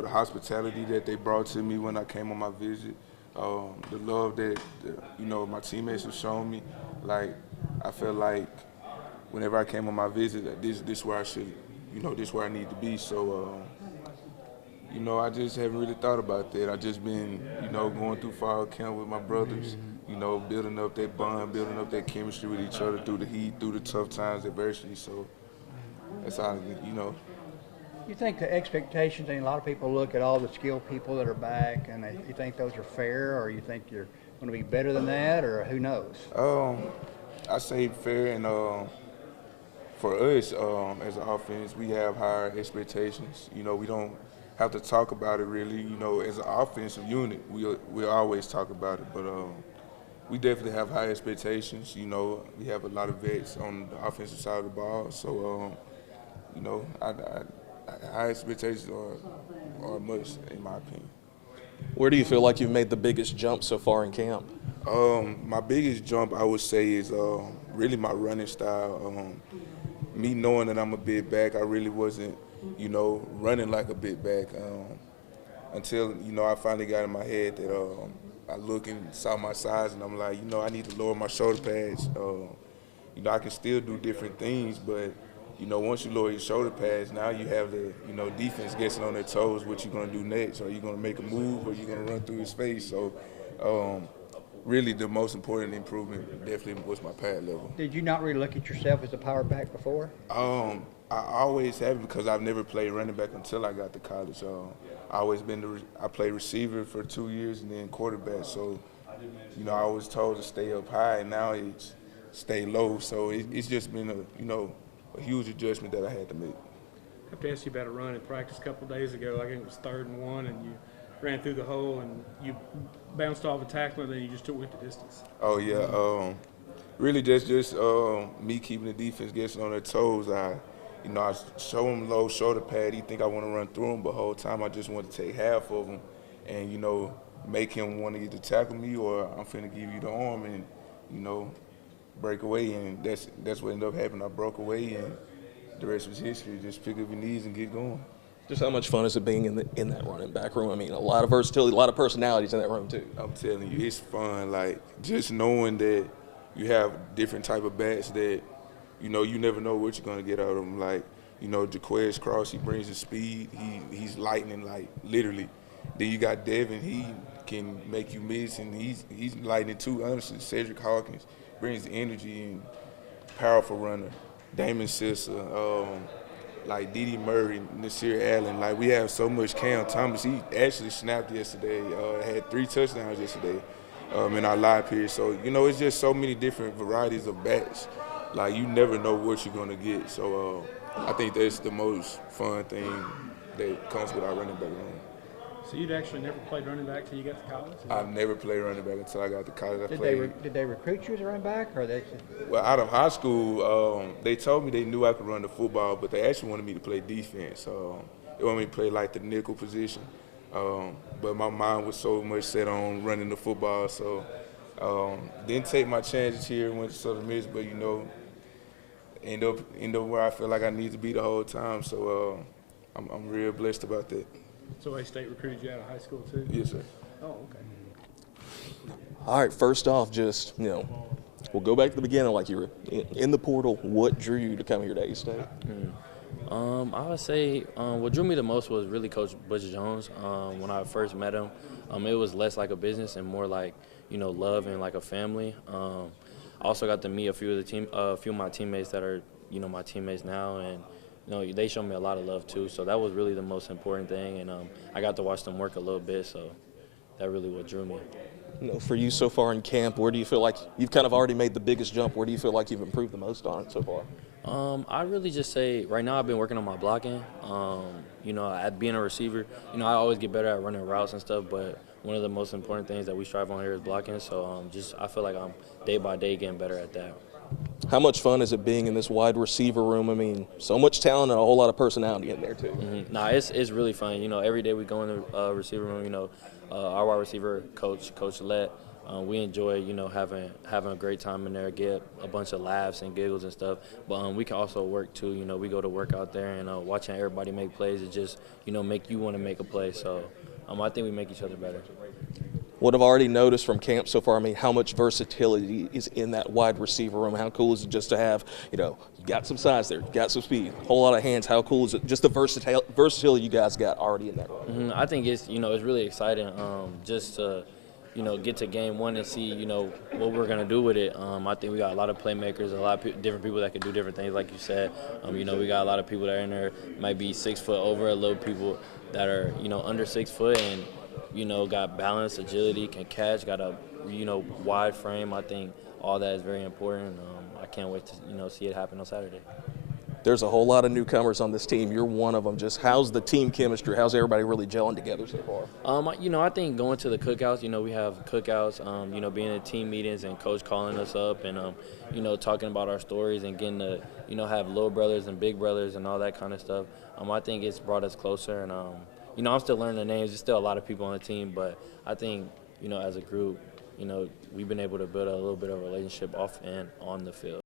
the hospitality that they brought to me when I came on my visit, the love that, my teammates have shown me. Like, I felt like whenever I came on my visit, that this where I should, this where I need to be. So, I just haven't really thought about that. I just been, going through fall camp with my brothers, building up that bond, building up that chemistry with each other through the heat, through the tough times, adversity. So that's how, You think the expectations, and a lot of people look at all the skilled people that are back, and you think those are fair, or you think you're going to be better than that, or who knows? I say fair, and for us as an offense, we have higher expectations. We don't have to talk about it really. As an offensive unit, we always talk about it, but we definitely have high expectations. We have a lot of vets on the offensive side of the ball, so high expectations are a must, in my opinion. Where do you feel like you've made the biggest jump so far in camp? My biggest jump, I would say, is really my running style. Me knowing that I'm a big back, I really wasn't, running like a big back until, I finally got in my head that I look and saw my size, and I'm like, I need to lower my shoulder pads. I can still do different things, but once you lower your shoulder pads, now you have the, defense guessing on their toes what you're going to do next. Are you going to make a move, or are you going to run through his face? So really the most important improvement definitely was my pad level. Did you not really look at yourself as a power back before? I always have, because I've never played running back until I got to college. I played receiver for 2 years and then quarterback. So, I was told to stay up high, and now it's stay low. So it's just been a huge adjustment that I had to make. I have to ask you about a run in practice a couple of days ago. I think it was 3rd and 1, and you ran through the hole, and you bounced off a tackler, and then you just went the distance. Oh, yeah. Really just me keeping the defense guessing on their toes. I show him low shoulder pad. He think I want to run through him, but the whole time I just want to take half of him and, make him want to either tackle me or I'm finna give you the arm and, break away. And that's what ended up happening. I broke away, and the rest was history. Just pick up your knees and get going. Just how much fun is it being in that running back room? I mean, a lot of versatility, a lot of personalities in that room too. I'm telling you, it's fun. Like, just knowing that you have different type of bats that, you never know what you're gonna get out of them. Like, Jaquez Cross, he brings the speed. He's lightning, like, literally. Then you got Devin, he can make you miss, and he's lightning too. Honestly, Cedric Hawkins brings the energy and powerful runner. Damon Sissa, like Didi Murray, Nasir Allen. Like, we have so much. Cam Thomas, he actually snapped yesterday. Had 3 touchdowns yesterday in our live period. So, it's just so many different varieties of bats. Like, you never know what you're going to get. So I think that's the most fun thing that comes with our running back room. So you'd actually never played running back till you got to college? I've never played running back until I got to college. Did they recruit you as a running back, or they? Well, out of high school, they told me they knew I could run the football, but they actually wanted me to play defense. They wanted me to play like the nickel position. But my mind was so much set on running the football, so didn't take my chances here. Went to Southern Miss, but end up where I feel like I need to be the whole time. So I'm real blessed about that. So A-State recruited you out of high school too? Yes, sir. Oh, okay. All right, first off, just, we'll go back to the beginning like you were in the portal. What drew you to come here to A-State? I would say what drew me the most was really Coach Butch Jones. When I first met him, it was less like a business and more like, love and like a family. I also got to meet a few of my teammates that are, my teammates now, and they showed me a lot of love too. So that was really the most important thing, and I got to watch them work a little bit. So that really what drew me. For you so far in camp, where do you feel like you've kind of already made the biggest jump? Where do you feel like you've improved the most on it so far? I really just say right now I've been working on my blocking. At being a receiver, I always get better at running routes and stuff, but one of the most important things that we strive on here is blocking. So I feel like I'm day by day getting better at that. How much fun is it being in this wide receiver room? I mean, so much talent and a whole lot of personality in there too. Mm-hmm. Nah, it's really fun. Every day we go in the receiver room, our wide receiver coach Let, We enjoy, you know, having a great time in there, get a bunch of laughs and giggles and stuff. But we can also work too. You know, we go to work out there and watching everybody make plays, it just, you know, make you want to make a play. So I think we make each other better. What I've already noticed from camp so far, I mean, how much versatility is in that wide receiver room? How cool is it just to have, you know, you got some size there, you got some speed, a whole lot of hands. How cool is it? Just the versatility you guys got already in that room. I think it's, you know, it's really exciting just to, you know, get to game one and see, you know, what we're going to do with it. I think we got a lot of playmakers, a lot of different people that can do different things, like you said. You know, we got a lot of people that are in there, might be 6 foot over, a little people that are, you know, under 6 foot and, you know, got balance, agility, can catch, got a, you know, wide frame. I think all that is very important. I can't wait to, you know, see it happen on Saturday. There's a whole lot of newcomers on this team. You're one of them. Just how's the team chemistry? How's everybody really gelling together so far? You know, I think going to the cookouts, you know, we have cookouts, you know, being in team meetings and coach calling us up and, you know, talking about our stories and getting to, you know, have little brothers and big brothers and all that kind of stuff. I think it's brought us closer and, you know, I'm still learning the names. There's still a lot of people on the team, but I think, you know, as a group, you know, we've been able to build a little bit of a relationship off and on the field.